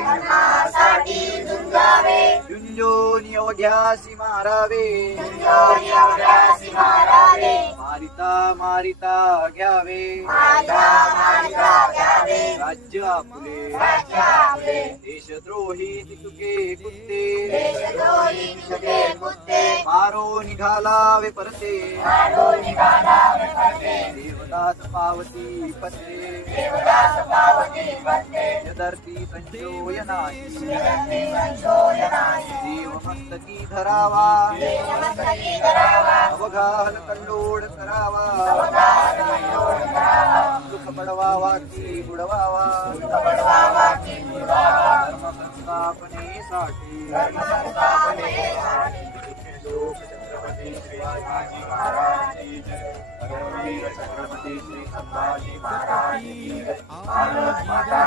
धर्मासाठी झुंजावे, झुंजून योध्यासी मारावे, मारिता मारिता घ्यावे, राज्य आपुले, देशद्रोही तितुके कुत्ते, मारो निघालावे परते, देवदास पावती पत्रे, यदर्थी संशोयनाही, देव मस्तकी धरावा, अवघाल कल्लोळ करावा, सुख पडवावा की बुडवावा, धर्म संस्थापनेसाठी छत्रपती शिवाजी महाराज की जय. छत्रपती श्री संभाजी महाराज की जय. भारत माता